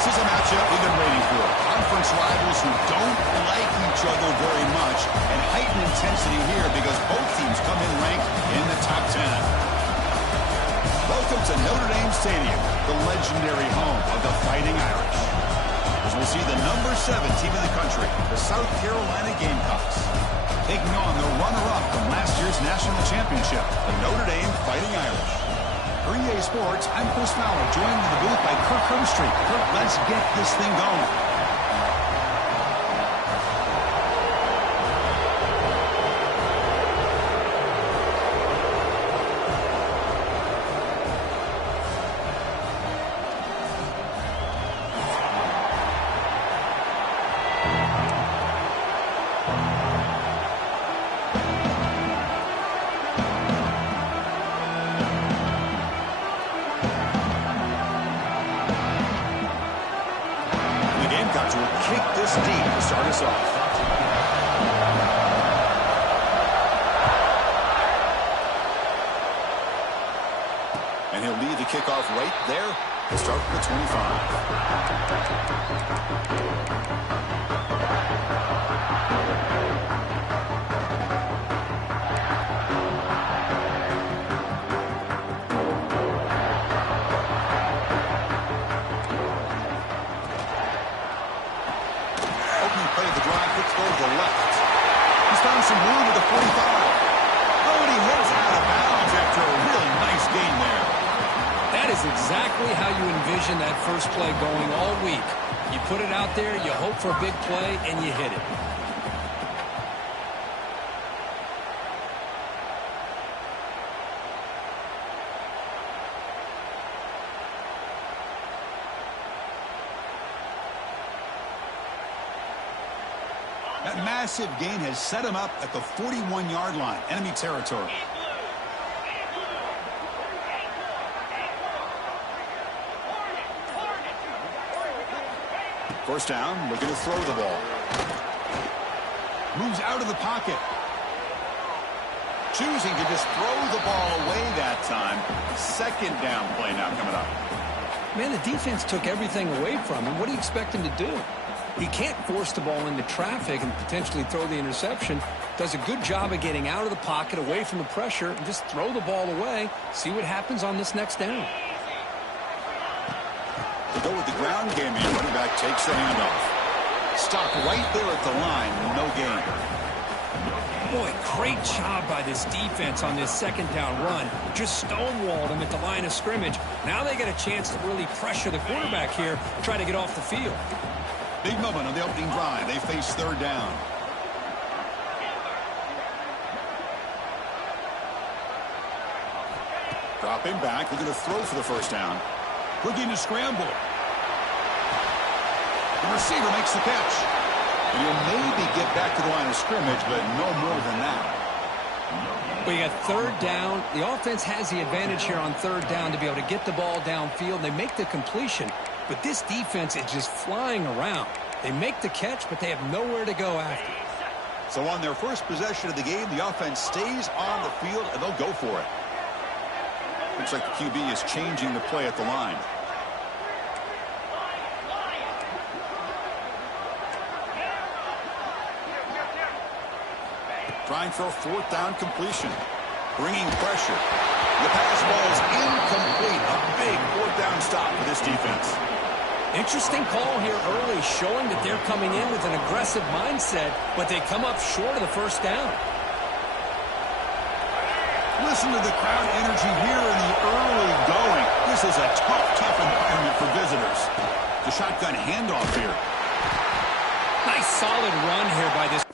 This is a matchup we've been waiting for. Conference rivals who don't like each other very much, and heightened intensity here because both teams come in ranked in the top 10. Welcome to Notre Dame Stadium, the legendary home of the Fighting Irish. As we'll see the number 7 team in the country, the South Carolina Gamecocks, taking on the runner-up from last year's national championship, the Notre Dame Fighting Irish. For EA Sports, I'm Chris Fowler, joined in the booth by Kirk Herbstreit. Kirk, let's get this thing going. And he'll lead the kickoff right there to start from the 25. Opening play of the drive, quick throw to the left. He's found some room at the 45. Oh, and he heads out of bounds after a really nice gain there. That is exactly how you envision that first play going all week. You put it out there, you hope for a big play, and you hit it. That massive gain has set him up at the 41-yard line, enemy territory. First down, looking to throw the ball. Moves out of the pocket. Choosing to just throw the ball away that time. Second down play now coming up. Man, the defense took everything away from him. What do you expect him to do? He can't force the ball into traffic and potentially throw the interception. Does a good job of getting out of the pocket, away from the pressure, and just throw the ball away. See what happens on this next down. To go with the ground game here, running back takes the handoff. Stopped right there at the line, no gain. Boy, great job by this defense on this second down run. Just stonewalled him at the line of scrimmage. Now they get a chance to really pressure the quarterback here, try to get off the field. Big moment on the opening drive. They face third down. Dropping back, looking to throw for the first down. Looking to scramble. The receiver makes the catch. And he'll maybe get back to the line of scrimmage, but no more than that. Well, you got third down. The offense has the advantage here on third down to be able to get the ball downfield. They make the completion, but this defense is just flying around. They make the catch, but they have nowhere to go after. So on their first possession of the game, the offense stays on the field, and they'll go for it. Looks like the QB is changing the play at the line. Trying for a fourth down completion. Bringing pressure. The pass ball is incomplete. A big fourth down stop for this defense. Interesting call here early, showing that they're coming in with an aggressive mindset, but they come up short of the first down. Listen to the crowd energy here in the early going. This is a tough environment for visitors. The shotgun handoff here. Nice solid run here by this.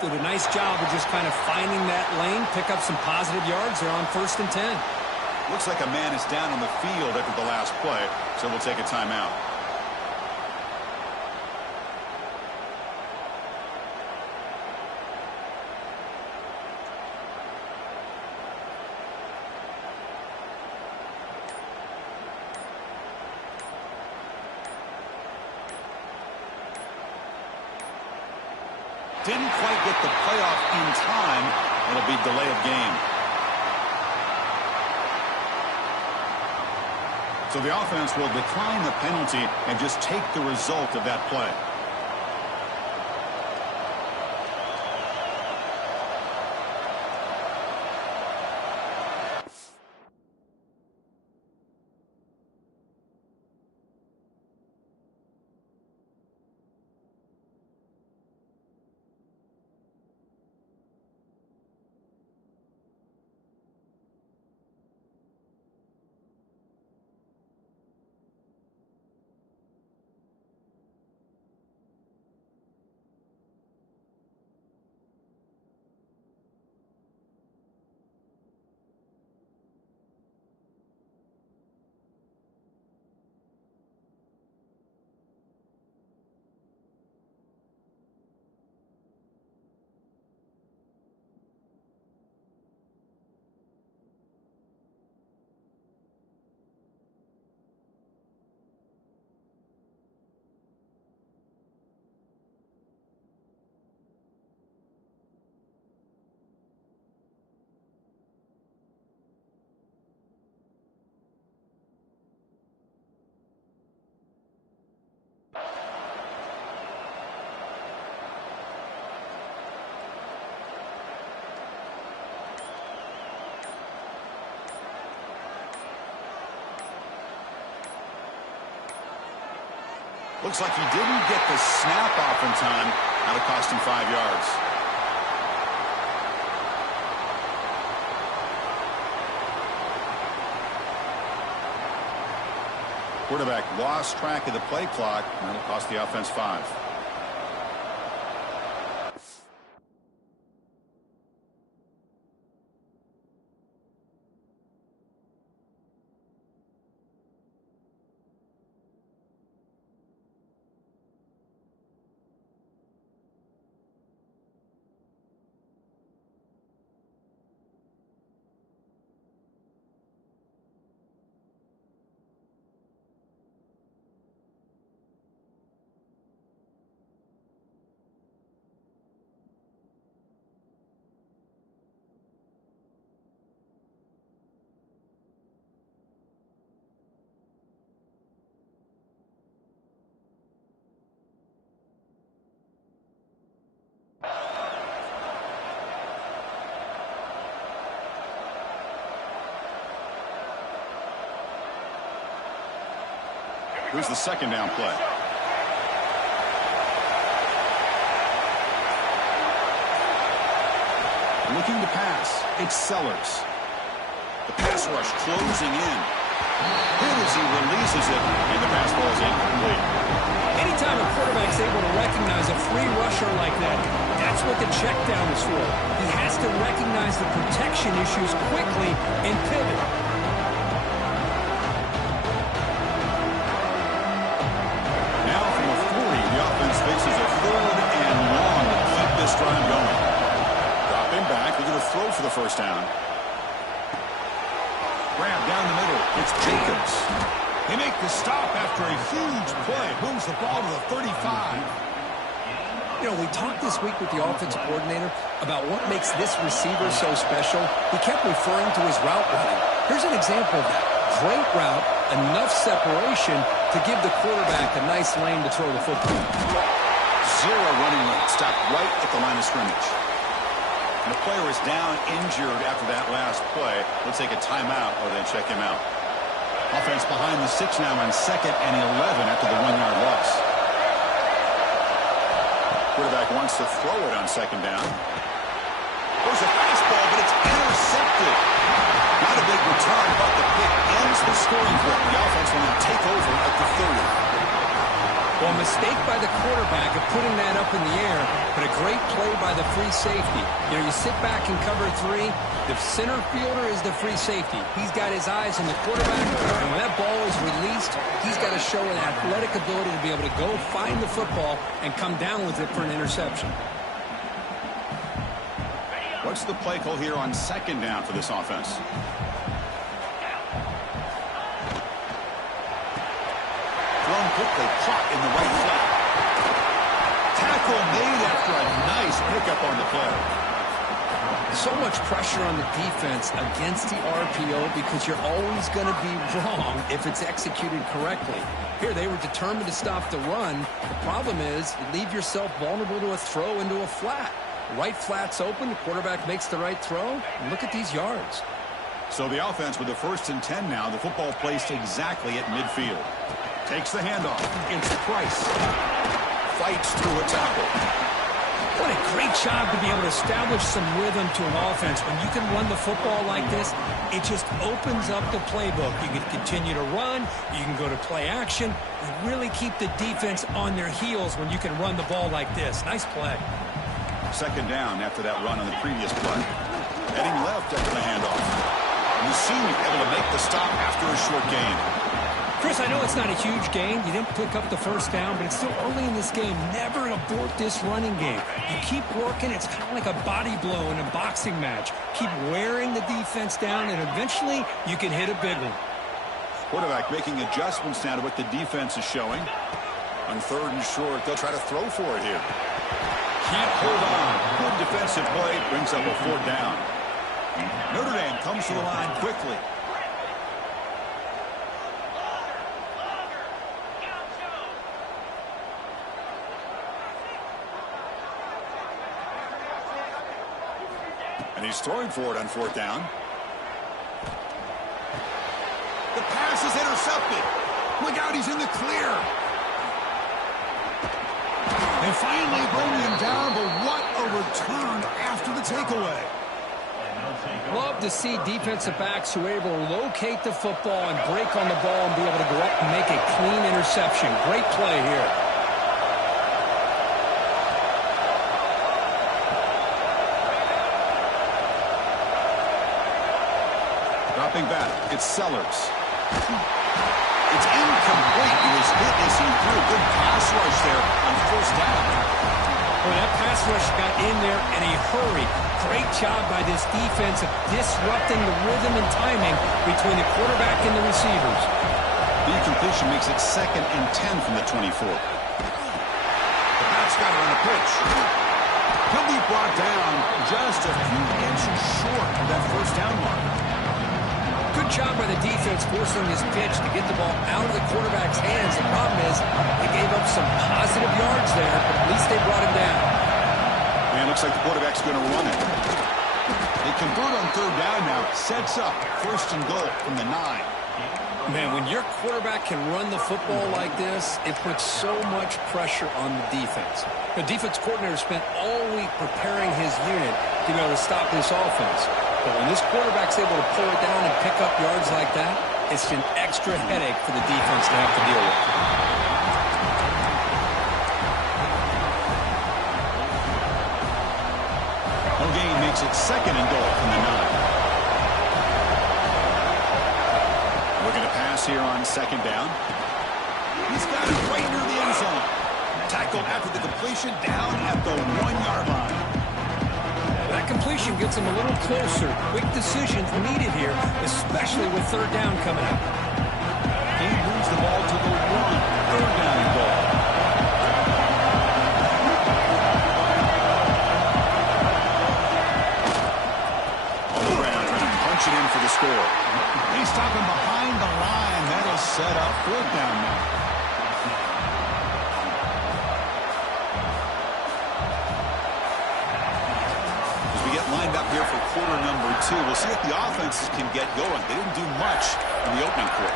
did a nice job of just kind of finding that lane, pick up some positive yards. They're on 1st and 10. Looks like a man is down on the field after the last play, so we'll take a timeout. Didn't quite get the playoff in time. It'll be delay of game. So the offense will decline the penalty and just take the result of that play. Looks like he didn't get the snap off in time. That'll cost him 5 yards. Quarterback lost track of the play clock, and that'll cost the offense 5. Here's the second down play. Looking to pass. It's Sellers. The pass rush closing in. Hit as he releases it, and the pass ball is incomplete. Anytime a quarterback's able to recognize a free rusher like that, that's what the check down is for. He has to recognize the protection issues quickly and pivot. Faces a 3rd and long to keep this drive going. Dropping back, they're going to throw for the first down. Grab down the middle. It's Jacobs. They make the stop after a huge play. Moves the ball to the 35. You know, we talked this week with the offensive coordinator about what makes this receiver so special. He kept referring to his route running. Here's an example of that. Great route, enough separation to give the quarterback a nice lane to throw the football. Zero running lane. Stopped right at the line of scrimmage. And the player is down injured after that last play. We'll take a timeout or then check him out. Offense behind the 6 now on 2nd and 11 after the 1-yard loss. Quarterback wants to throw it on 2nd down. There's a fastball, but it's intercepted. Not a big return, but the pick ends the scoring drive. The offense will now take over at the 30. Well, a mistake by the quarterback of putting that up in the air but a great play by the free safety. You know, you sit back in cover 3. The center fielder is the free safety. He's got his eyes on the quarterback, and when that ball is released, he's got to show an athletic ability to be able to go find the football and come down with it for an interception. What's the play call here on second down for this offense? Thrown quickly, caught in the right flat. Tackle made after a nice pickup on the play. So much pressure on the defense against the RPO because you're always going to be wrong if it's executed correctly. Here, they were determined to stop the run. The problem is you leave yourself vulnerable to a throw into a flat. Right flat's open, the quarterback makes the right throw. Look at these yards. So the offense with the 1st and 10 now. The football placed exactly at midfield. Takes the handoff. It's Price. Fights through a tackle. What a great job to be able to establish some rhythm to an offense. When you can run the football like this, it just opens up the playbook. You can continue to run. You can go to play action. And really keep the defense on their heels when you can run the ball like this. Nice play. Second down after that run on the previous play. Heading left after the handoff. And the senior able to make the stop after a short gain. Chris, I know it's not a huge gain. You didn't pick up the first down, but it's still early in this game. Never abort this running game. You keep working. It's kind of like a body blow in a boxing match. Keep wearing the defense down, and eventually you can hit a big one. Quarterback making adjustments now to what the defense is showing. On 3rd and short, they'll try to throw for it here. Can't hold on. Good defensive play. Brings up a 4th down. Notre Dame comes to the line quickly. And he's throwing for it on 4th down. The pass is intercepted. Look out, he's in the clear. They finally bring him down, but what a return after the takeaway. Love to see defensive backs who are able to locate the football and break on the ball and be able to go up and make a clean interception. Great play here. Dropping back, it's Sellers. It's incomplete. He was hit as he threw a good pass rush there on 1st down. Well, that pass rush got in there in a hurry. Great job by this defense of disrupting the rhythm and timing between the quarterback and the receivers. The incompletion makes it 2nd and 10 from the 24. The back's got it on the pitch. He'll be brought down just a few inches short of that 1st down mark. Good job by the defense forcing this pitch to get the ball out of the quarterback's hands. The problem is they gave up some positive yards there, but at least they brought him down. And it looks like the quarterback's going to run it. They convert on 3rd down now. Sets up 1st and goal from the 9. Man, when your quarterback can run the football like this, it puts so much pressure on the defense. The defense coordinator spent all week preparing his unit to be able to stop this offense. But when this quarterback's able to pull it down and pick up yards like that, it's an extra headache for the defense to have to deal with. No gain makes it 2nd and goal from the 9. Looking to pass here on 2nd down. He's got it right near the end zone. Tackled after the completion down at the 1-yard line. That completion gets him a little closer. Quick decisions needed here, especially with 3rd down coming up. He moves the ball to the 1. 3rd down and goal. On the ground, trying to punch it in for the score. He's stopping behind the line. That'll set up 4th down now. Lined up here for quarter number 2. We'll see if the offenses can get going. They didn't do much in the opening quarter.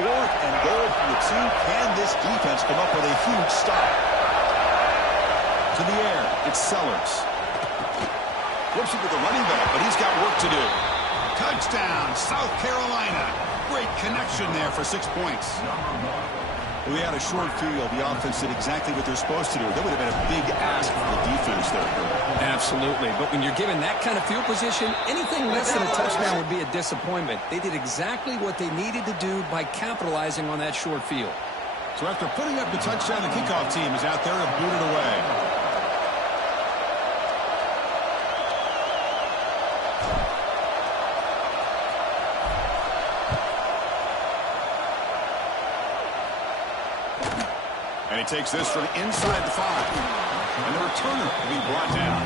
Fourth and goal from the 2. Can this defense come up with a huge stop? To the air, it's Sellers. Looks Drops it to the running back, but he's got work to do. Touchdown, South Carolina. Great connection there for 6 points. We had a short field. The offense did exactly what they're supposed to do. That would have been a big ask for the defense there. Absolutely. But when you're given that kind of field position, anything less than a touchdown would be a disappointment. They did exactly what they needed to do by capitalizing on that short field. So after putting up the touchdown, the kickoff team is out there to boot it away. And he takes this from inside the 5. And the returner will be brought down.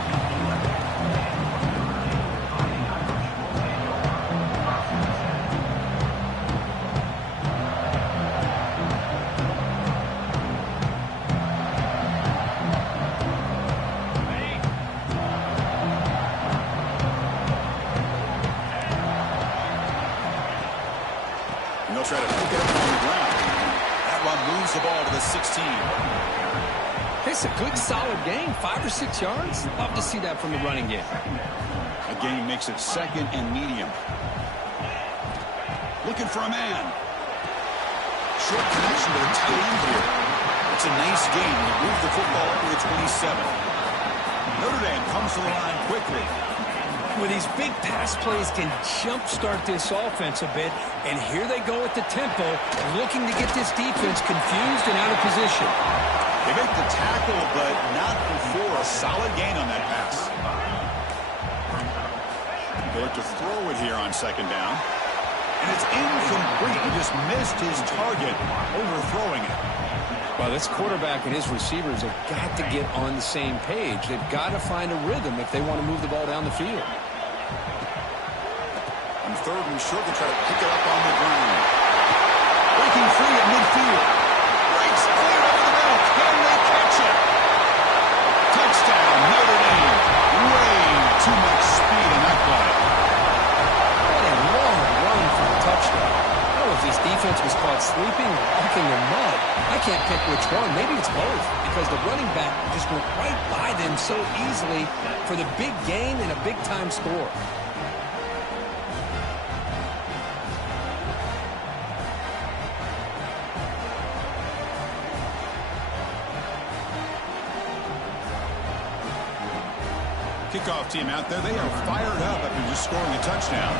And they'll try to pick it up on the ground. That run moves the ball to the 16. It's a good, solid game. 5 or 6 yards. Love to see that from the running game. A gain makes it 2nd and medium. Looking for a man. Short connection to the tight end here. It's a nice gain. They move the football up to the 27. Notre Dame comes to the line quickly. With these big pass plays can jumpstart this offense a bit. And here they go at the tempo, looking to get this defense confused and out of position. They make the tackle, but not before a solid gain on that pass. They look to throw it here on 2nd down. And it's incomplete. He just missed his target, overthrowing it. Well, this quarterback and his receivers have got to get on the same page. They've got to find a rhythm if they want to move the ball down the field. On 3rd and short, they try to pick it up on the ground. Breaking free at midfield. Breaks clear over the middle. Can they catch it? Touchdown, Notre Dame. Way too much speed in that play. What a long run for a touchdown. I don't know if this defense was caught sleeping or walking in mud. I can't pick which one. Maybe it's both, because the running back just went right by them so easily for the big gain and a big-time score. Kickoff team out there, they are fired up after just scoring a touchdown.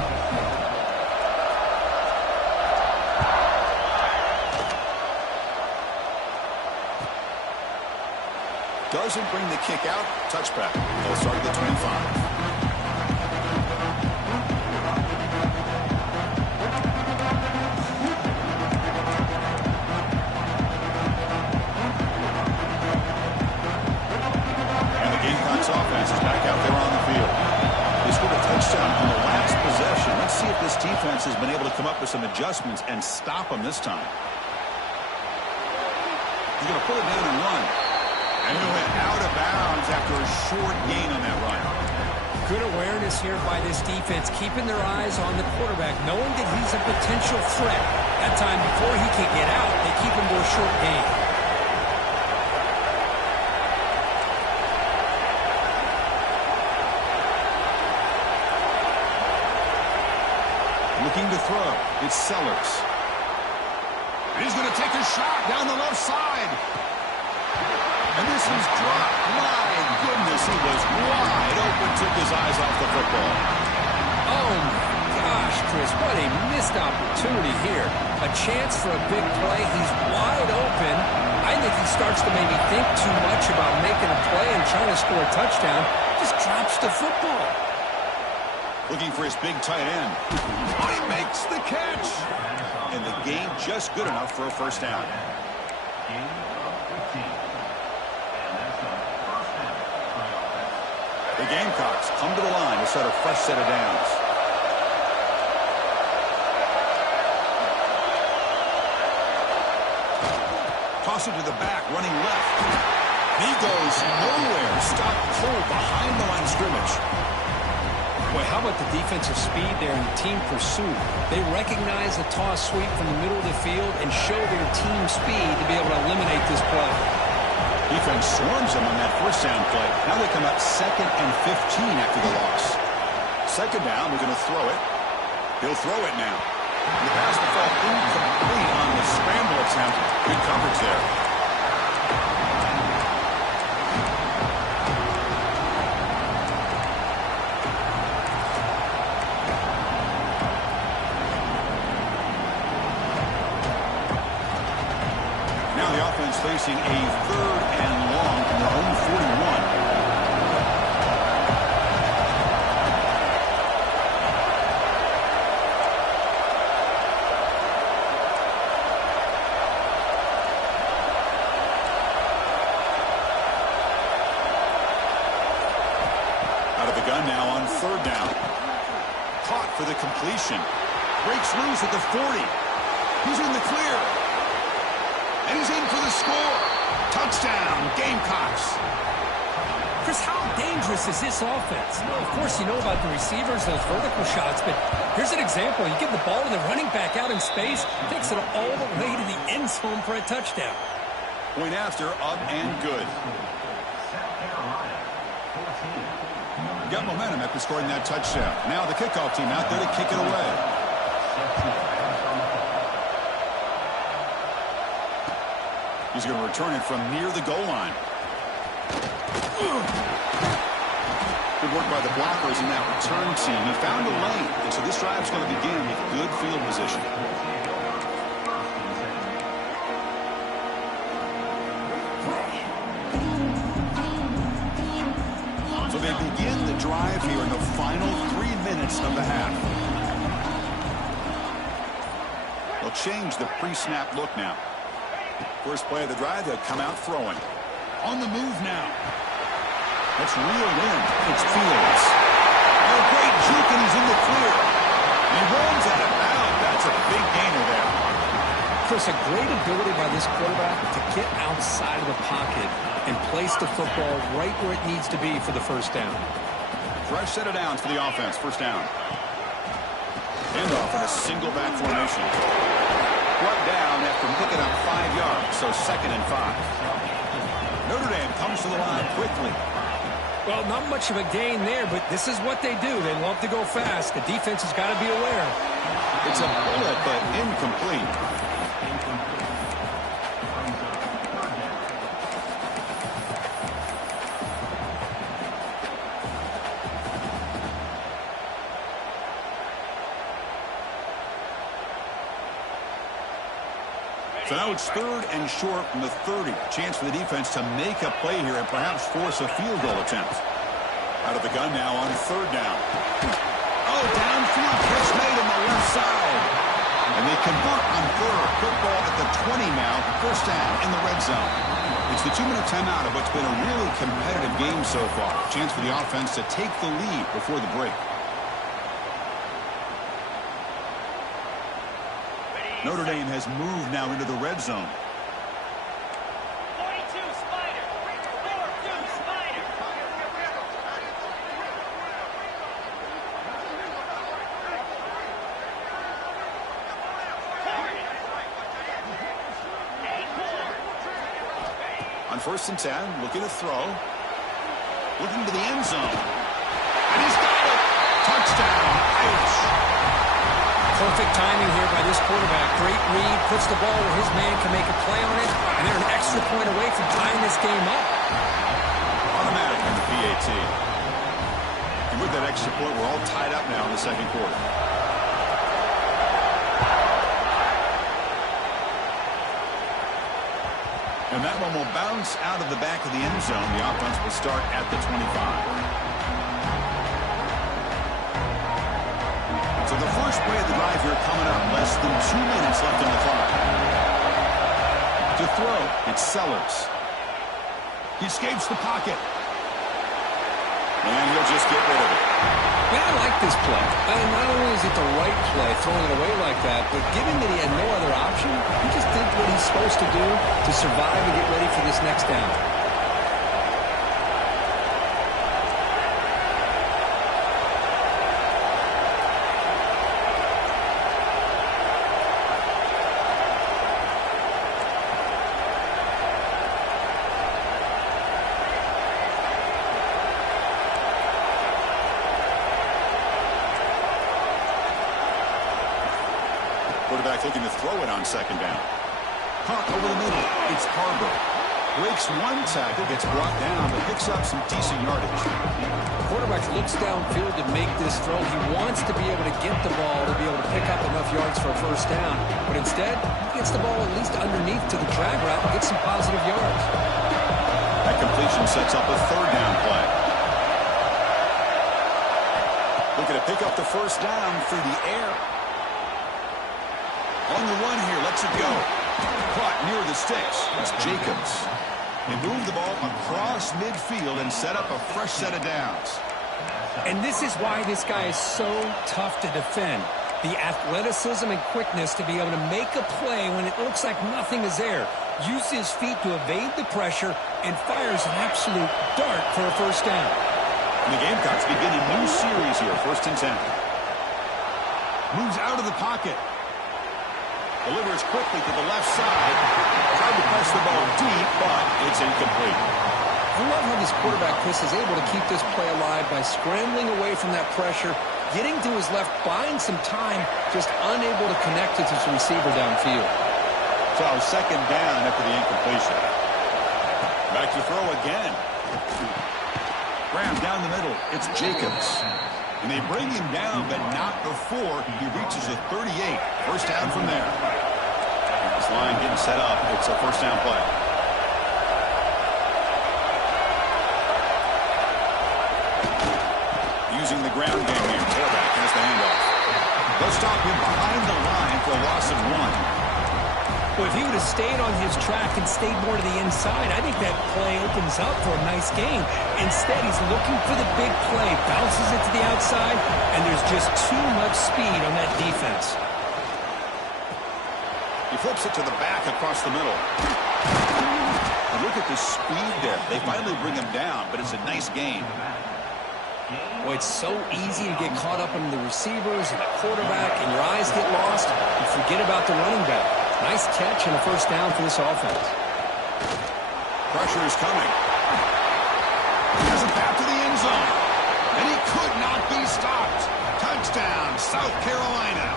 Doesn't bring the kick out. Touchback. They'll start at the 25. Offense is back out there on the field. They scored a touchdown on the last possession. Let's see if this defense has been able to come up with some adjustments and stop them this time. He's going to pull it down and run. And he went out of bounds after a short gain on that run. Good awareness here by this defense, keeping their eyes on the quarterback, knowing that he's a potential threat. That time, before he can get out, they keep him to a short gain. Looking to throw. It's Sellers. And he's going to take a shot down the left side. And this is dropped. My goodness, he was wide open, took his eyes off the football. Oh, my gosh, Chris, what a missed opportunity here. A chance for a big play. He's wide open. I think he starts to maybe think too much about making a play and trying to score a touchdown. Just drops the football. Looking for his big tight end. Oh, he makes the catch. And the gain just good enough for a first down. The Gamecocks come to the line to set a fresh set of downs. Toss it to the back, running left. He goes nowhere. Stopped cold behind the line of scrimmage. Boy, how about the defensive speed there in the team pursuit? They recognize a toss sweep from the middle of the field and show their team speed to be able to eliminate this play. Defense swarms them on that first down play. Now they come up 2nd and 15 after the loss. 2nd down, we're going to throw it. He'll throw it now. And the pass will fall incomplete on the scramble attempt. Good coverage there. Now the offense facing a 3rd and long from their own 41. Now on 3rd down. Caught for the completion. Breaks loose at the 40. He's in the clear. And he's in for the score. Touchdown, Gamecocks. Chris, how dangerous is this offense? Well, of course, you know about the receivers, those vertical shots, but here's an example. You give the ball to the running back out in space, takes it all the way to the end zone for a touchdown. Point after, up and good. Got momentum after scoring that touchdown. Now the kickoff team out there to kick it away. He's going to return it from near the goal line. Good work by the blockers in that return team. He found a lane, and so this drive's going to begin with good field position. So they begin the drive here in the final 3 minutes of the half. They'll change the pre-snap look now. First play of the drive, they'll come out throwing. On the move now. That's reeled in. It's Fields. Oh, great juke, and he's in the clear. He runs out of bounds. That's a big gainer there. Chris, a great ability by this quarterback to get outside of the pocket and place the football right where it needs to be for the first down. Fresh set of downs for the offense. First down. Handoff in a single back formation. Brought down after picking up 5 yards, so 2nd and 5. Notre Dame comes to the line quickly. Well, not much of a gain there, but this is what they do. They love to go fast. The defense has got to be aware. It's a bullet, but incomplete. So now it's 3rd and short from the 30. Chance for the defense to make a play here and perhaps force a field goal attempt. Out of the gun now on 3rd down. Oh, downfield catch made on the left side. And they convert on 3rd. Football at the 20 now. First down in the red zone. It's the 2-minute timeout of what's been a really competitive game so far. Chance for the offense to take the lead before the break. Notre Dame has moved now into the red zone. 42 Spider. 42 Spider. On 1st and 10, looking to throw. Looking to the end zone. And he's got it. Touchdown, Irish. Perfect timing here by this quarterback. Great read, puts the ball where his man can make a play on it, and they're an extra point away from tying this game up. Automatic in the PAT. And with that extra point, we're all tied up now in the 2nd quarter. And that one will bounce out of the back of the end zone. The offense will start at the 25. So the first play of the drive here coming up. Less than 2 minutes left on the clock. To throw, it's Sellers. He escapes the pocket. And he'll just get rid of it. Man, I like this play. Not only is it the right play, throwing it away like that, but given that he had no other option, he just did what he's supposed to do to survive and get ready for this next down. half looking to throw it on second down. Huck over the middle. It's Harbor. Breaks one tackle, gets brought down, but picks up some decent yardage. The quarterback looks downfield to make this throw. He wants to be able to get the ball to be able to pick up enough yards for a first down. But instead, he gets the ball at least underneath to the drag route and gets some positive yards. That completion sets up a third down play. Looking to pick up the first down through the air. On the run here, lets it go. Caught near the sticks. It's Jacobs. They move the ball across midfield and set up a fresh set of downs. And this is why this guy is so tough to defend. The athleticism and quickness to be able to make a play when it looks like nothing is there. Uses his feet to evade the pressure and fires an absolute dart for a first down. And the Gamecocks begin a new series here, 1st and 10. Moves out of the pocket. Delivers quickly to the left side. Tried to press the ball deep, but it's incomplete. I love how this quarterback, Chris, is able to keep this play alive by scrambling away from that pressure, getting to his left, buying some time, just unable to connect to his receiver downfield. So second down after the incompletion. Back to throw again. Graham down the middle. It's Jacobs. And they bring him down, but not before he reaches the 38. First down from there. This line getting set up. It's a first down play. Using the ground game here. Quarterback has the handoff. They'll stop him behind the line for a loss of 1. Well, if he would have stayed on his track and stayed more to the inside, I think that play opens up for a nice gain. Instead, he's looking for the big play, bounces it to the outside, and there's just too much speed on that defense. He flips it to the back across the middle. And look at the speed there. They finally bring him down, but it's a nice gain. Well, it's so easy to get caught up in the receivers and the quarterback, and your eyes get lost. You forget about the running back. Nice catch and a first down for this offense. Pressure is coming. He has it back to the end zone. And he could not be stopped. Touchdown, South Carolina.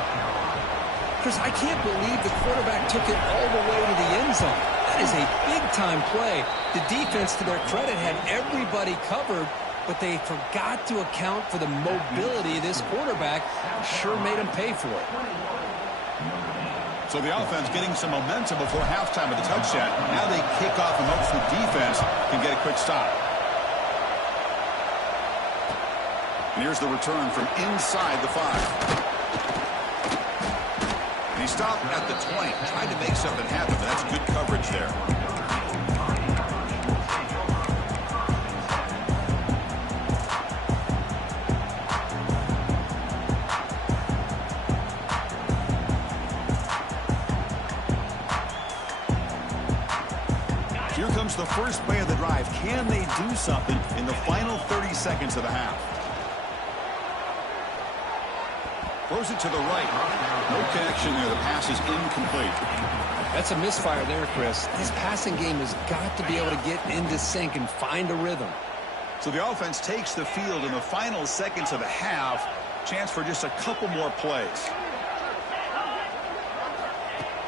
Chris, I can't believe the quarterback took it all the way to the end zone. That is a big-time play. The defense, to their credit, had everybody covered, but they forgot to account for the mobility of this quarterback. Sure made him pay for it. So the offense getting some momentum before halftime with the touchdown. Now they kick off and hopes the defense can get a quick stop. And here's the return from inside the 5. And he stopped at the 20. Tried to make something happen, but that's good coverage there. Here comes the first play of the drive. Can they do something in the final 30 seconds of the half? Throws it to the right. No connection there. The pass is incomplete. That's a misfire there, Chris. This passing game has got to be able to get into sync and find a rhythm. So the offense takes the field in the final seconds of the half. Chance for just a couple more plays.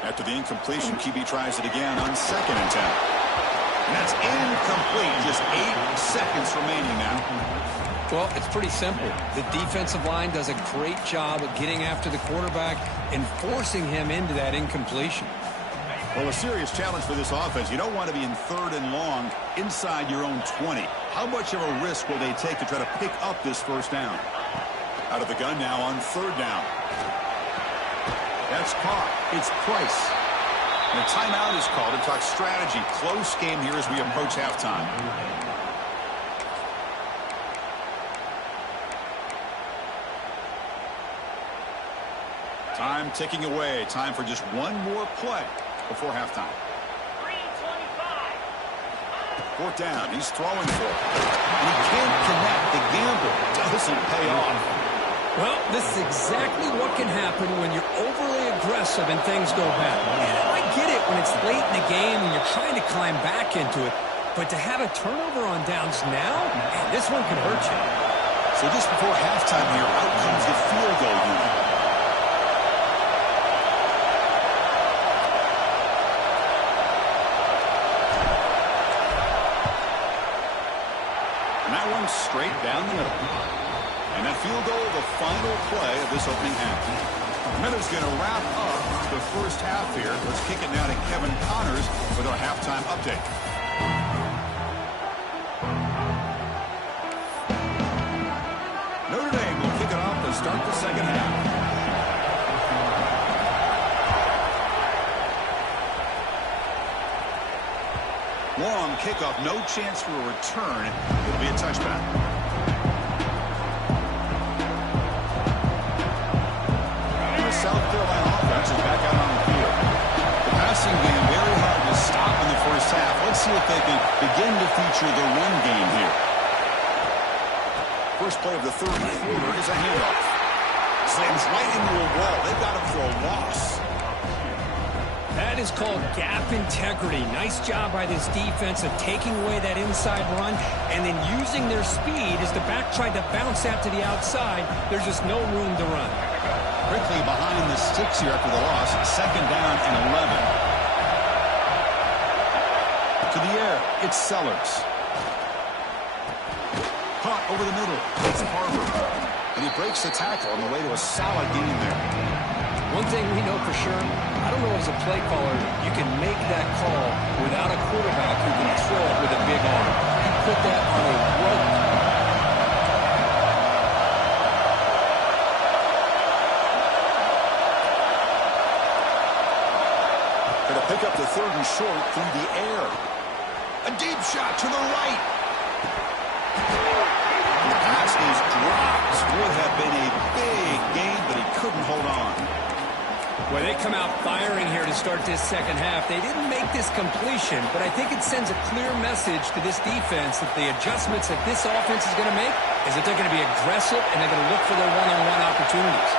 After the incompletion, QB tries it again on 2nd and 10. And that's incomplete. Just 8 seconds remaining now. Well, it's pretty simple. The defensive line does a great job of getting after the quarterback and forcing him into that incompletion. Well, a serious challenge for this offense. You don't want to be in 3rd and long inside your own 20. How much of a risk will they take to try to pick up this first down? Out of the gun now on 3rd down. That's caught. It's Price. And a timeout is called to talk strategy. Close game here as we approach halftime. Time ticking away. Time for just one more play before halftime. 3:25. 4th down. He's throwing for it. And he can't connect. The gamble doesn't pay off. Well, this is exactly what can happen when you're overly aggressive and things go bad. And I get it when it's late in the game and you're trying to climb back into it. But to have a turnover on downs now, man, this one could hurt you. So just before halftime here, out comes the field goal unit. straight down the middle. And that field goal, the final play of this opening half. Miller's going to wrap up the first half here. Let's kick it now to Kevin Connors with our halftime update. Notre Dame will kick it off to start the second half. Long kickoff, no chance for a return. It'll be a touchback. And the South Carolina offense is back out on the field. The passing game very hard to stop in the first half. Let's see if they can begin to feature the run game here. First play of the third quarter is a handoff. Slams right into a wall. They've got him for a loss. That is called gap integrity. Nice job by this defense of taking away that inside run and then using their speed as the back tried to bounce out to the outside. There's just no room to run. Quickly behind the sticks here after the loss. Second down and 11. To the air, it's Sellers. Caught over the middle. It's Harvard. And he breaks the tackle on the way to a solid gain there. One thing we know for sure, I don't know as a play caller, you can make that call without a quarterback who can throw it with a big arm. He put that on a rope. Going to pick up the third and short through the air. A deep shot to the right. And the pass is dropped. Would have been a big gain, but he couldn't hold on. Well, they come out firing here to start this second half. They didn't make this completion, but I think it sends a clear message to this defense that the adjustments that this offense is going to make is that they're going to be aggressive and they're going to look for their one-on-one opportunities.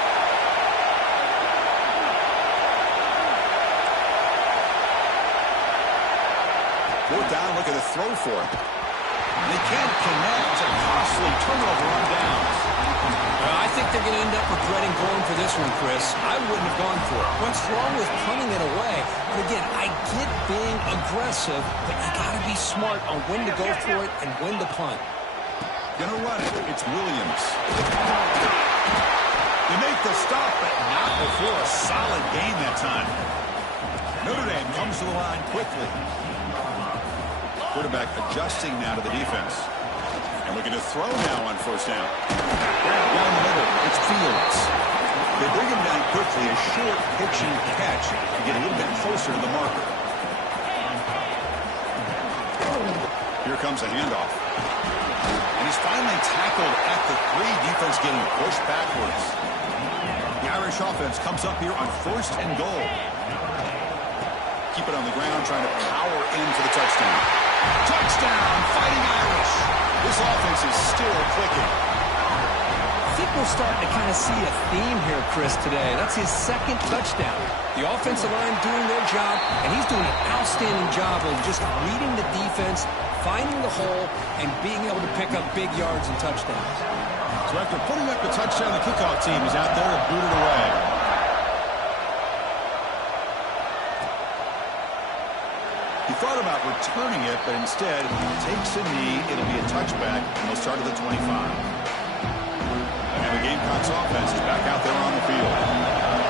Fourth down, look at the throw for it. And they can't connect. It's a costly turnover on downs. I think they're going to end up regretting going for this one, Chris. I wouldn't have gone for it. What's wrong with punting it away? And again, I get being aggressive, but you got to be smart on when to go for it and when to punt. Gonna run it. It's Williams. They make the stop, but not before a solid gain that time. Notre Dame comes to the line quickly. Quarterback adjusting now to the defense. And looking to throw now on first down. Down the middle, it's Fields. They bring him down quickly, a short pitching catch to get a little bit closer to the marker. Here comes a handoff. And he's finally tackled at the 3. Defense getting pushed backwards. The Irish offense comes up here on first and goal. Keep it on the ground, trying to power in for the touchdown. Touchdown, Fighting Irish. This offense is still clicking. I think we're starting to kind of see a theme here, Chris, today. That's his second touchdown. The offensive line doing their job, and he's doing an outstanding job of just reading the defense, finding the hole, and being able to pick up big yards and touchdowns. So after putting up the touchdown, the kickoff team is out there to boot it away. He thought about returning it, but instead takes a knee. It'll be a touchback, and they'll start at the 25. And the Gamecocks offense is back out there on the field.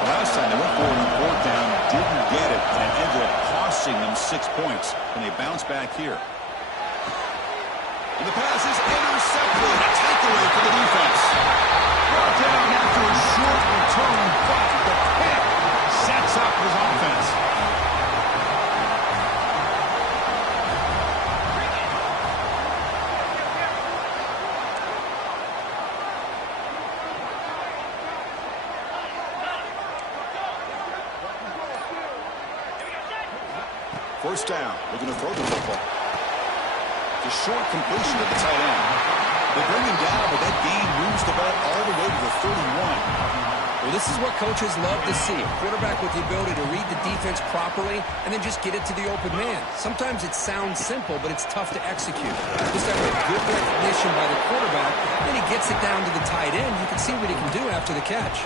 Last time they went forward on fourth down, didn't get it, and it ended up costing them 6 points. And they bounce back here. And the pass is intercepted. A takeaway for the defense. Brought down after a short return, but the pick sets up his offense. First down, looking to throw the football. The short completion at the tight end. They bring him down, but that gain moves the ball all the way to the 31. Well, this is what coaches love to see. A quarterback with the ability to read the defense properly and then just get it to the open man. Sometimes it sounds simple, but it's tough to execute. Just having a good recognition by the quarterback, then he gets it down to the tight end. You can see what he can do after the catch.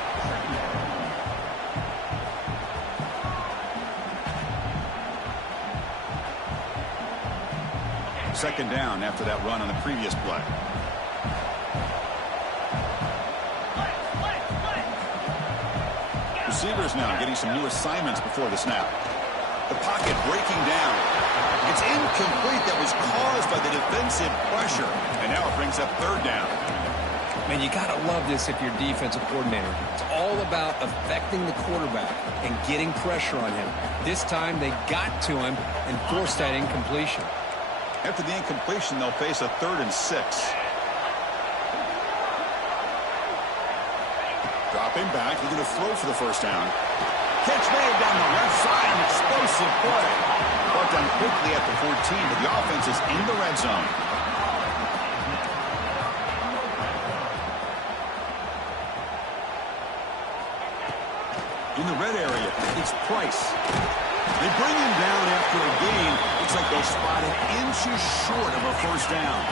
Second down after that run on the previous play. Receivers now getting some new assignments before the snap. The pocket breaking down. It's incomplete. That was caused by the defensive pressure. And now it brings up third down. Man, you got to love this if you're defensive coordinator. It's all about affecting the quarterback and getting pressure on him. This time they got to him and forced that incompletion. After the incompletion, they'll face a 3rd and 6. Dropping back, looking to throw for the first down. Catch made down the left side, an explosive play. Brought down quickly at the 14, but the offense is in the red zone. In the red area, it's Price. They bring him down after a gain. Looks like they'll spot it inches short of a first down.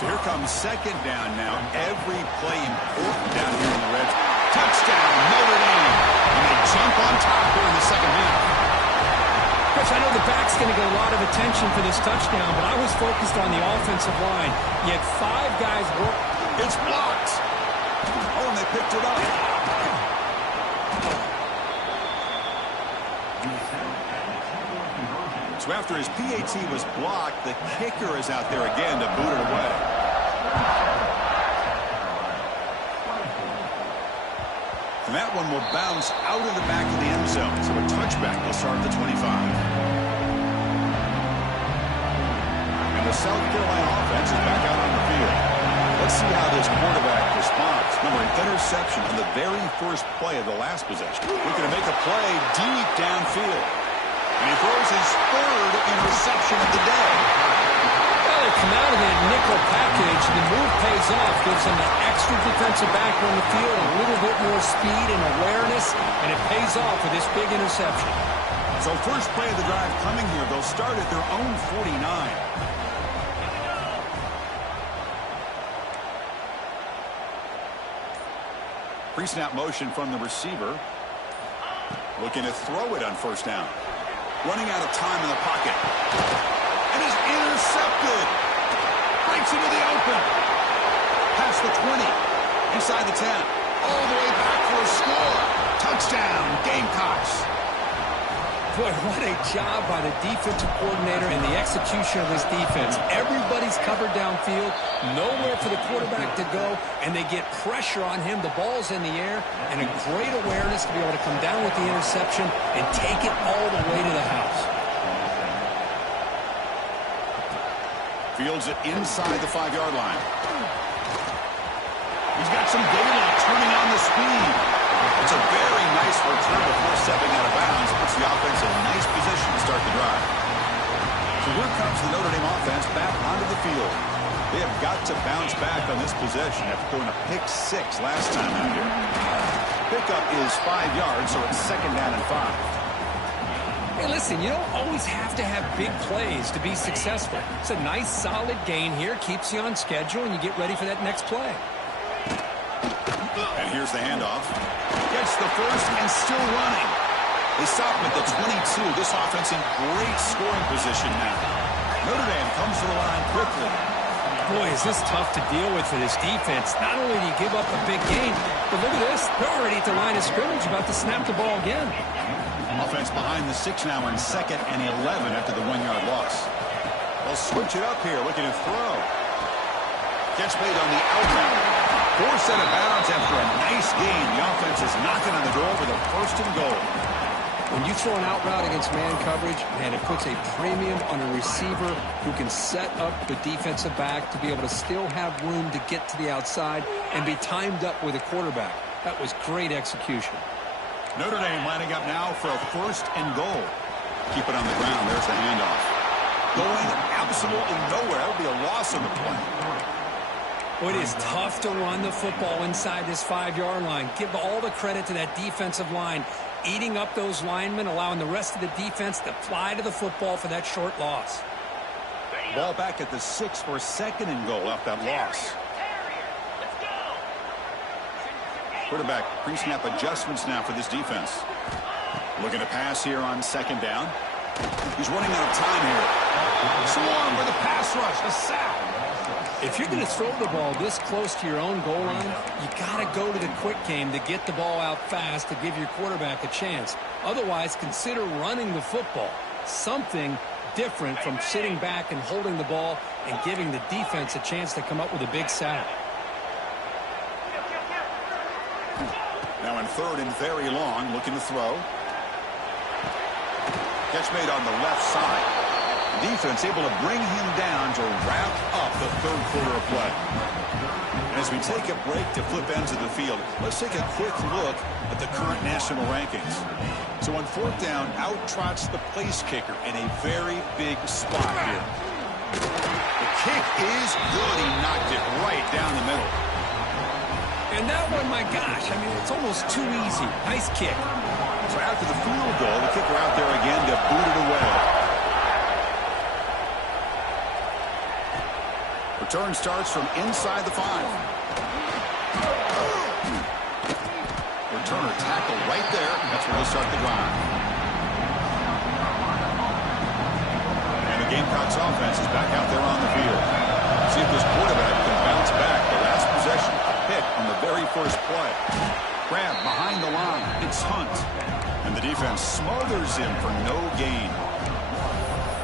So here comes second down now. Every play important down here in the red zone. Touchdown, Notre Dame. And they jump on top here in the second half. Chris, I know the back's going to get a lot of attention for this touchdown, but I was focused on the offensive line. You had 5 guys work. It's blocked. Oh, and they picked it up. So after his PAT was blocked, the kicker is out there again to boot it away. And that one will bounce out of the back of the end zone. So a touchback will start at the 25. And the South Carolina offense is back out on the field. Let's see how this quarterback responds. Remember, an interception on the very first play of the last possession. Looking to make a play deep downfield. And he throws his 3rd interception of the day. Well, they come out of that nickel package. The move pays off, gives them an extra defensive back on the field, a little bit more speed and awareness, and it pays off with this big interception. So first play of the drive coming here. They'll start at their own 49. Pre-snap motion from the receiver. Looking to throw it on first down. Running out of time in the pocket. And is intercepted. Breaks into the open. Past the 20. Inside the 10. All the way back for a score. Touchdown, Gamecocks. Boy, what a job by the defensive coordinator and the execution of this defense. Everybody's covered downfield, nowhere for the quarterback to go, and they get pressure on him. The ball's in the air, and a great awareness to be able to come down with the interception and take it all the way to the house. Fields it inside the 5-yard line. He's got some daylight turning on the speed. It's a very nice return before stepping out of bounds. Puts the offense in a nice position to start the drive. So here comes the Notre Dame offense back onto the field. They have got to bounce back on this possession after throwing a pick 6 last time out here. Pickup is 5 yards, so it's 2nd down and 5. Hey, listen, you don't always have to have big plays to be successful. It's a nice, solid gain here. Keeps you on schedule, and you get ready for that next play. And here's the handoff. Gets the first and still running. They stop him at the 22. This offense in great scoring position now. Notre Dame comes to the line quickly. Boy, is this tough to deal with for this defense. Not only do you give up a big gain, but look at this. They're already at the line of scrimmage, about to snap the ball again. Offense behind the 6 now in 2nd and 11 after the 1-yard loss. They'll switch it up here, looking to throw. Catch made on the outbound. Forced out of bounds after a nice gain. The offense is knocking on the door with a 1st and goal. When you throw an out route against man coverage, man, it puts a premium on a receiver who can set up the defensive back to be able to still have room to get to the outside and be timed up with a quarterback. That was great execution. Notre Dame lining up now for a 1st and goal. Keep it on the ground. There's the handoff. Going absolutely nowhere. That would be a loss on the play. Well, it is tough to run the football inside this 5-yard line. Give all the credit to that defensive line, eating up those linemen, allowing the rest of the defense to fly to the football for that short loss. Ball back at the 6 for a 2nd and goal off that loss. Quarterback pre-snap adjustments now for this defense. Looking to pass here on 2nd down. He's running out of time here. Swarm with a pass rush, a sack. If you're going to throw the ball this close to your own goal line, you got to go to the quick game to get the ball out fast to give your quarterback a chance. Otherwise, consider running the football. Something different from sitting back and holding the ball and giving the defense a chance to come up with a big sack. Now in 3rd and very long, looking to throw. Catch made on the left side. Defense able to bring him down to wrap up the 3rd quarter of play. And as we take a break to flip ends of the field, let's take a quick look at the current national rankings. So on 4th down, out trots the place kicker in a very big spot here. The kick is good. He knocked it right down the middle. And that one, my gosh, I mean, it's almost too easy. Nice kick. So after the field goal, the kicker out there again to boot it away. Return starts from inside the 5. Returner tackle right there. That's where they'll start the drive. And the Gamecocks offense is back out there on the field. See if this quarterback can bounce back. The last possession, a pick on the very first play. Grab behind the line. It's Hunt. And the defense smothers him for no gain.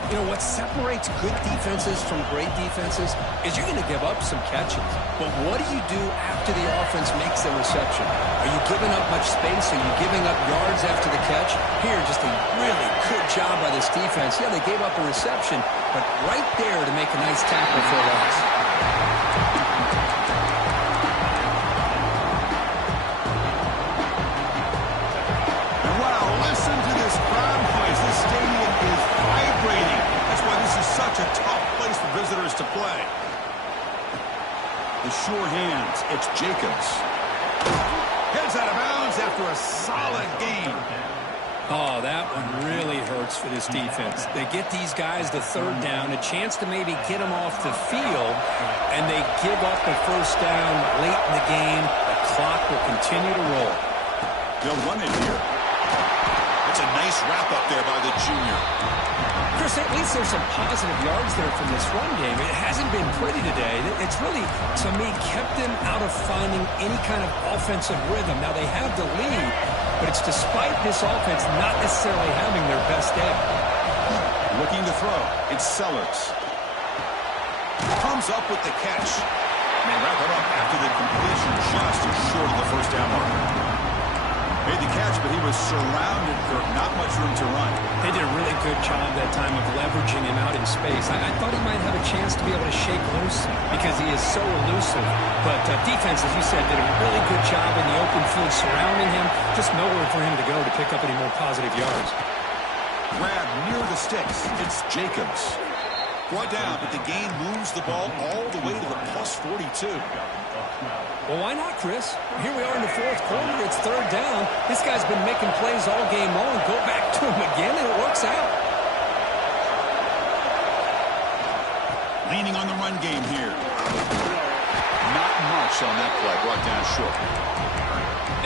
You know, what separates good defenses from great defenses is you're going to give up some catches. But what do you do after the offense makes the reception? Are you giving up much space? Are you giving up yards after the catch? Here, just a really good job by this defense. Yeah, they gave up a reception, but right there to make a nice tackle for a loss. Such a tough place for visitors to play. The sure hands, it's Jacobs. Heads out of bounds after a solid gain. Oh, that one really hurts for this defense. They get these guys the 3rd down, a chance to maybe get them off the field, and they give up the 1st down late in the game. The clock will continue to roll. They'll run it here. It's a nice wrap up there by the junior. Chris, at least there's some positive yards there from this run game. It hasn't been pretty today. It's really, to me, kept them out of finding any kind of offensive rhythm. Now, they have the lead, but it's despite this offense not necessarily having their best day. Looking to throw. It's Sellers. Comes up with the catch. They wrap it up after the completion just short of the 1st down marker. Made the catch, but he was surrounded, Kirk. Not much room to run. They did a really good job that time of leveraging him out in space. I thought he might have a chance to be able to shake loose because he is so elusive. But defense, as you said, did a really good job in the open field surrounding him. Just nowhere for him to go to pick up any more positive yards. Grab near the sticks. It's Jacobs. Brought down, but the gain moves the ball all the way to the plus 42. Well, why not, Chris? Here we are in the 4th quarter. It's 3rd down. This guy's been making plays all game long. Go back to him again, and it works out. Leaning on the run game here. Not much on that play. Brought down short.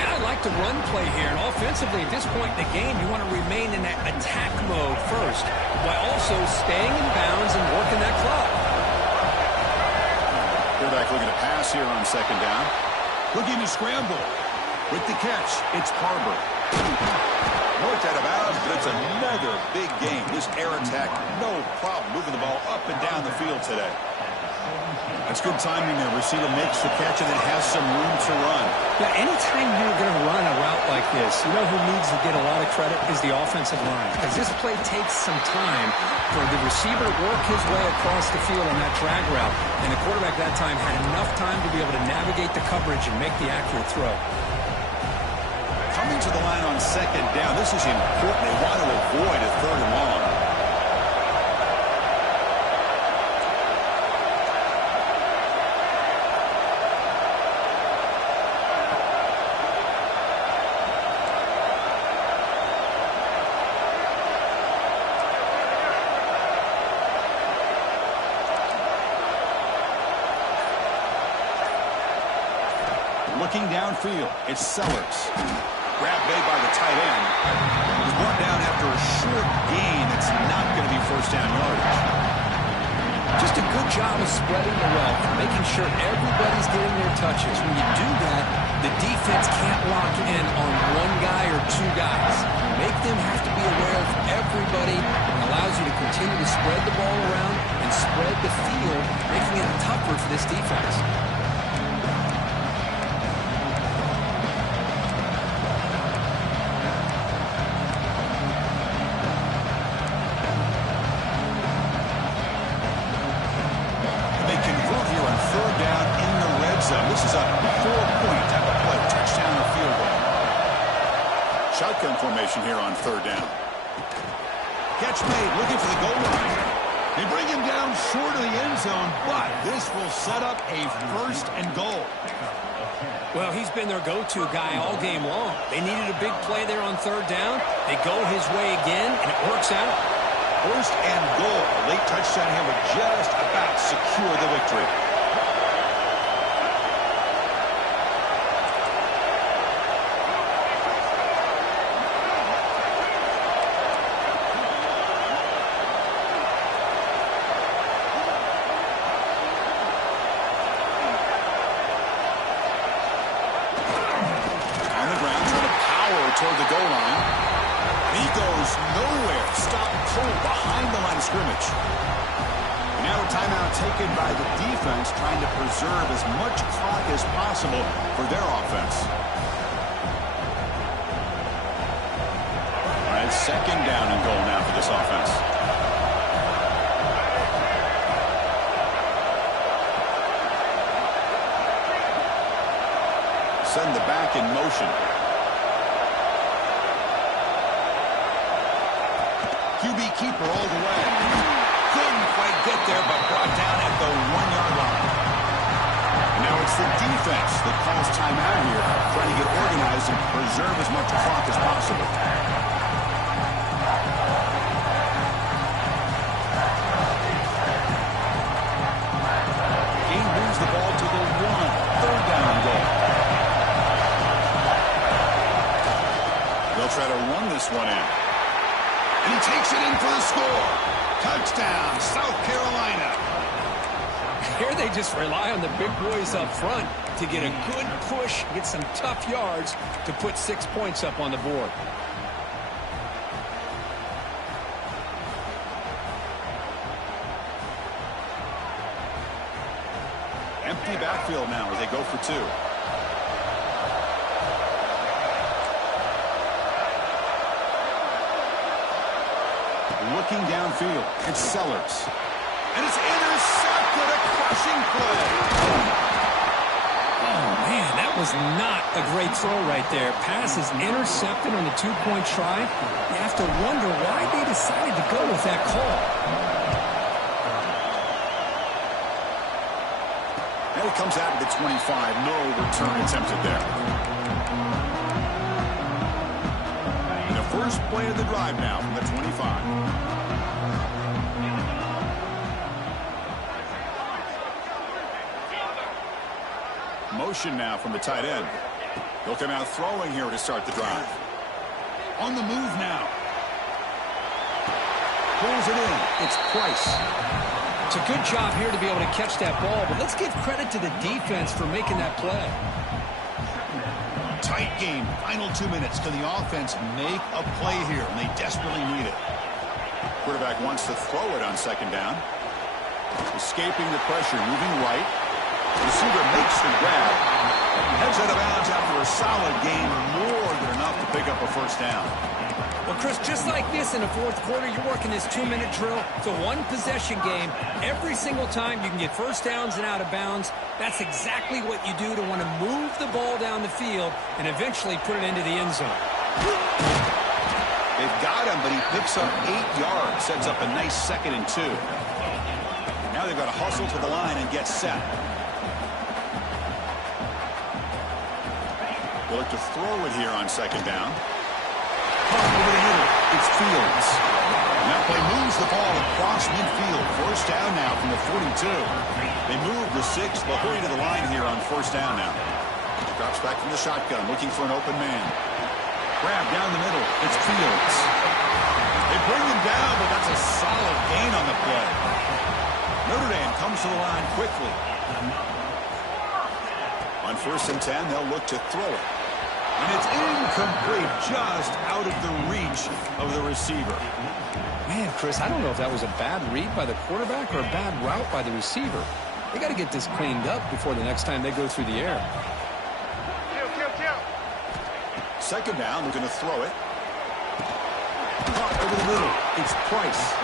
And I like the run play here. And offensively, at this point in the game, you want to remain in that attack mode first, while also staying in bounds and working that clock. Quarterback looking to pass here on 2nd down. Looking to scramble. With the catch, it's Carver. Worked out of bounds, but it's another big game. This air attack, no problem moving the ball up and down the field today. That's good timing there. Receiver makes the catch and then has some room to run. Yeah, anytime you're going to run a route like this, you know who needs to get a lot of credit is the offensive line. Because this play takes some time for the receiver to work his way across the field on that drag route. And the quarterback that time had enough time to be able to navigate the coverage and make the accurate throw. Coming to the line on 2nd down, this is important. They want to avoid a 3rd and long. Looking downfield, it's Sellers. Grab made by the tight end. He's brought down after a short gain. It's not going to be 1st down yardage. Just a good job of spreading the wealth, making sure everybody's getting their touches. When you do that, the defense can't lock in on one guy or two guys. Make them have to be aware of everybody. It allows you to continue to spread the ball around and spread the field, making it tougher for this defense. This is a 4-point type of play, touchdown or field goal. Shotgun formation here on 3rd down. Catch made, looking for the goal line. They bring him down short of the end zone, but this will set up a 1st and goal. Well, he's been their go-to guy all game long. They needed a big play there on 3rd down. They go his way again, and it works out. 1st and goal. A late touchdown here would just about secure the victory. Toward the goal line. He goes nowhere. Stop cold behind the line of scrimmage. And now a timeout taken by the defense, trying to preserve as much clock as possible for their offense. All right, 2nd down and goal now for this offense. Send the back in motion. QB keeper all the way. Couldn't quite get there, but brought down at the 1-yard line. And now it's the defense that calls timeout here, trying to get organized and preserve as much clock as possible. Game moves the ball to the 1. 3rd down and goal. They'll try to run this one in. And he takes it in for the score. Touchdown, South Carolina. Here they just rely on the big boys up front to get a good push, get some tough yards to put 6 points up on the board. Empty backfield now as they go for 2. Looking downfield, it's Sellers. And it's intercepted, a crushing play. Oh, man, that was not a great throw right there. Pass is intercepted on the 2-point try. You have to wonder why they decided to go with that call. And it comes out of the 25. No return attempted there. First play of the drive now from the 25. Motion now from the tight end. He'll come out throwing here to start the drive. On the move now. Pulls it in. It's Price. It's a good job here to be able to catch that ball, but let's give credit to the defense for making that play. Tight game. Final 2 minutes. Can the offense make a play here? And they desperately need it. Quarterback wants to throw it on 2nd down. Escaping the pressure. Moving right. Receiver makes the grab. Heads out of bounds after a solid game. More than enough to pick up a 1st down. Well, Chris, just like this in the 4th quarter, you're working this 2-minute drill. It's a 1-possession game. Every single time you can get 1st downs and out of bounds. That's exactly what you do to want to move the ball down the field and eventually put it into the end zone. They've got him, but he picks up 8 yards. Sets up a nice 2nd and 2. Now they've got to hustle to the line and get set. They'll look to throw it here on 2nd down. Over the middle, it's Fields. And that play moves the ball across midfield. 1st down now from the 42. They move the 6. They'll hurry to the line here on 1st down now. Drops back from the shotgun, looking for an open man. Grab down the middle. It's Fields. They bring him down, but that's a solid gain on the play. Notre Dame comes to the line quickly. On 1st and 10, they'll look to throw it. And it's incomplete, just out of the reach of the receiver. Man, Chris, I don't know if that was a bad read by the quarterback or a bad route by the receiver. They got to get this cleaned up before the next time they go through the air. Second down, they're going to throw it. Caught over the middle. It's Price.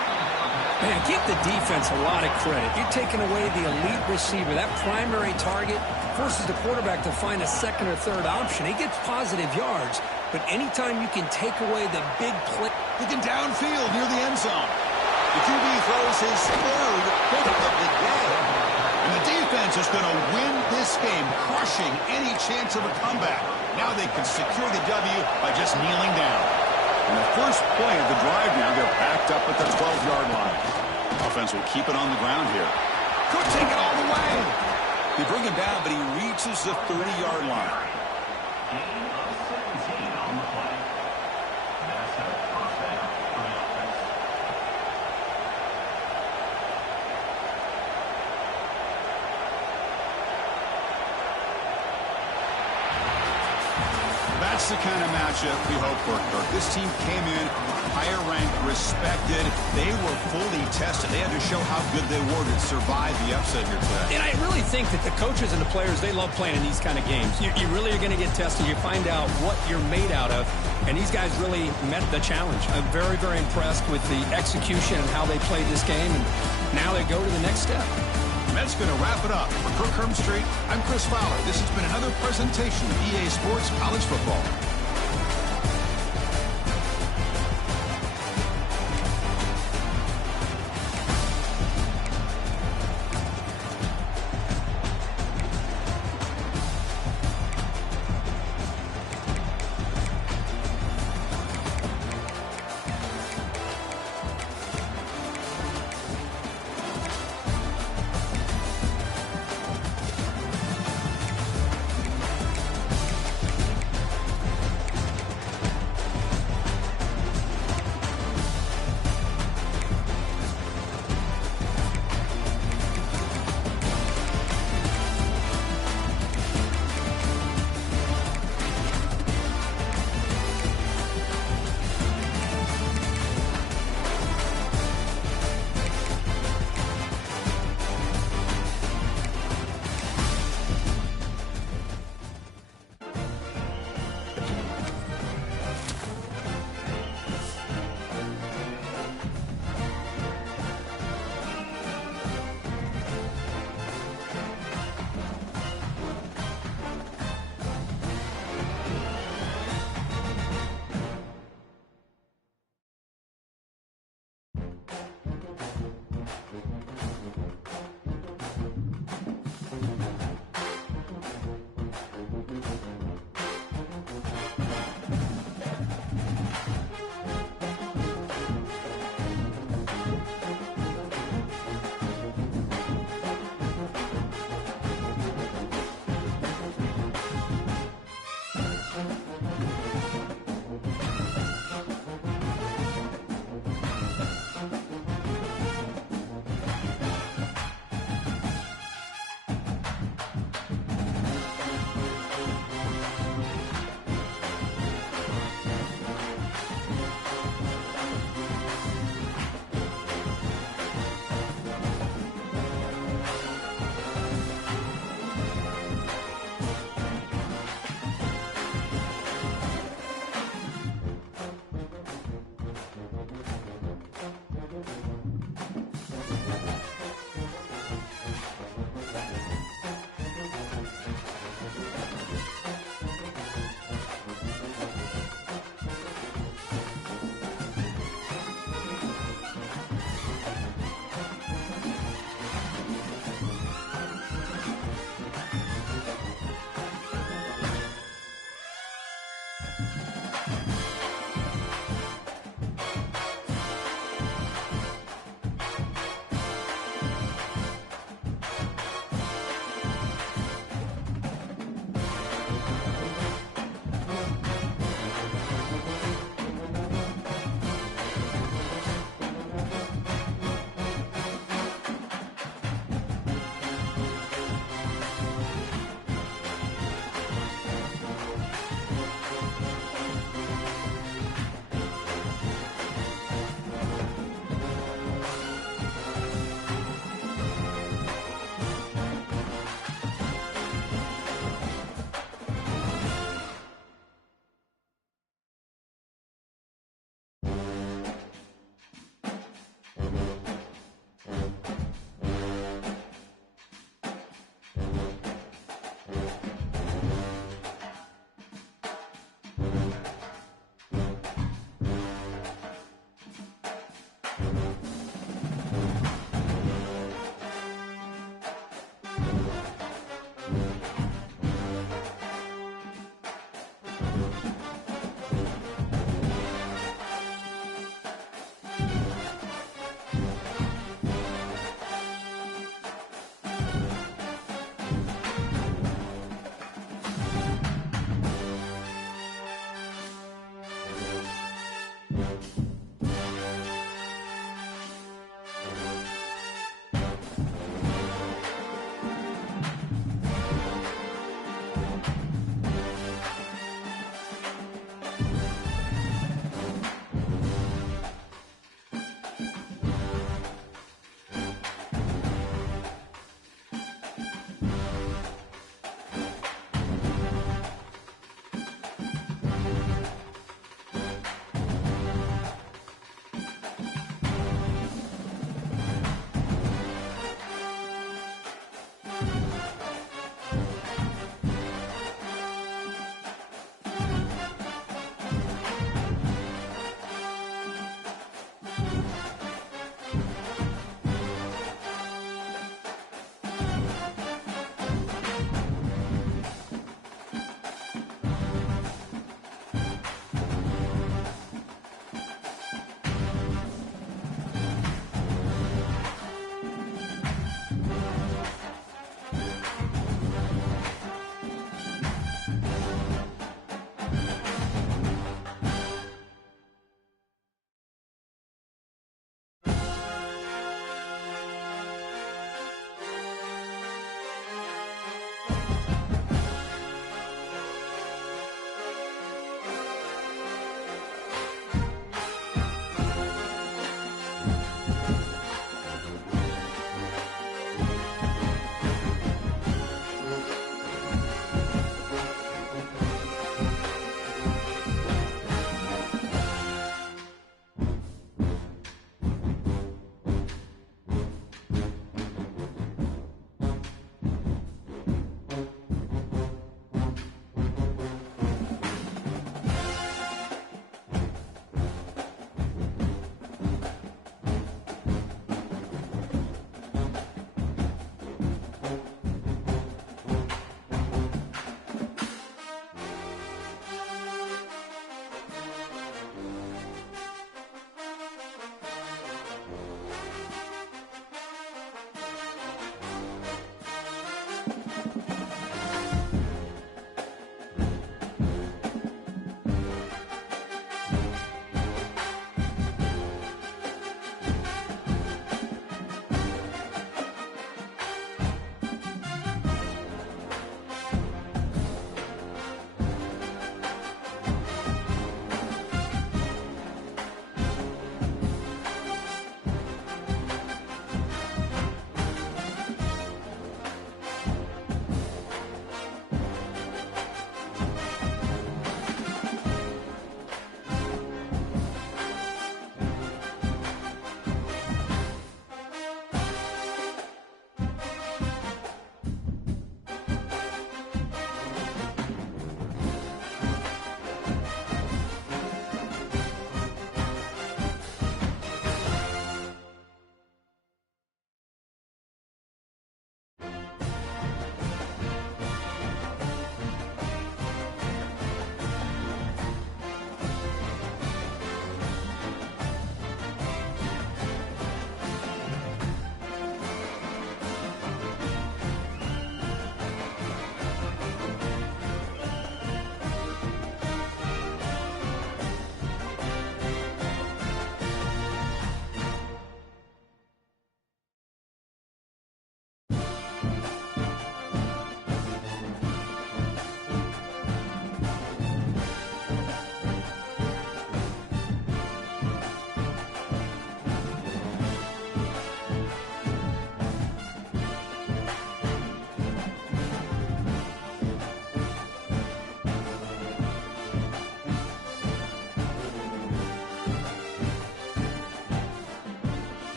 Man, give the defense a lot of credit. You're taking away the elite receiver. That primary target forces the quarterback to find a second or third option. He gets positive yards, but anytime you can take away the big play. Looking downfield near the end zone. The QB throws his third pick of the day. And the defense is going to win this game, crushing any chance of a comeback. Now they can secure the W by just kneeling down. And the first play of the drive now, they're backed up at the 12-yard line. Offense will keep it on the ground here. Could take it all the way. They bring him down, but he reaches the 30-yard line. That's the kind of matchup we hope for, Kirk. This team came in higher ranked, respected. They were fully tested. They had to show how good they were to survive the upset here today. And I really think that the coaches and the players, they love playing in these kind of games. You really are going to get tested. You find out what you're made out of. And these guys really met the challenge. I'm very, very impressed with the execution and how they played this game. And now they go to the next step. And that's going to wrap it up. For Kirk Hermstreet, I'm Chris Fowler. This has been another presentation of EA Sports College Football.